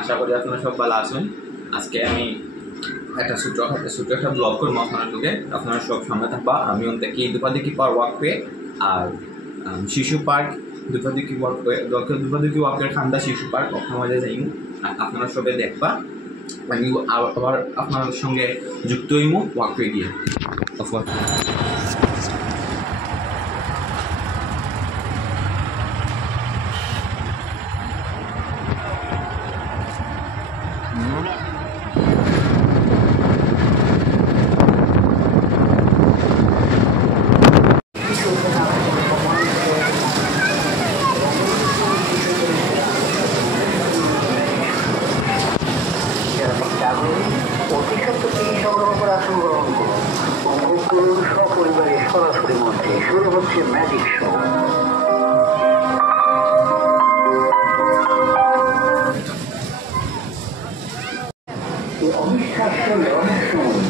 আশা করি আপনারা সব ভালো আছেন। আজকে আমি একটা ছোট একটা ব্লগ করবো আপনার লোকে, আপনারা সব সামনে থাকবা। আমি অন্তে দুপাদিকি পার্ক ওয়াকওয়ে আর শিশু পার্ক দুপাদিকি ওয়াকওয়ে দুপাদিকি ওয়াকের খান্দা শিশু পার্ক ওখানে মাঝে যাইম। আপনারা সবে দেখবা, আমি আবার আপনার সঙ্গে যুক্ত হইমু ওয়াকওয়ে গিয়ে। সপরিবারে সরাসরি মধ্যে শুরু হচ্ছে ম্যাজিক শো। অবিশ্বাস্য রহস্যময়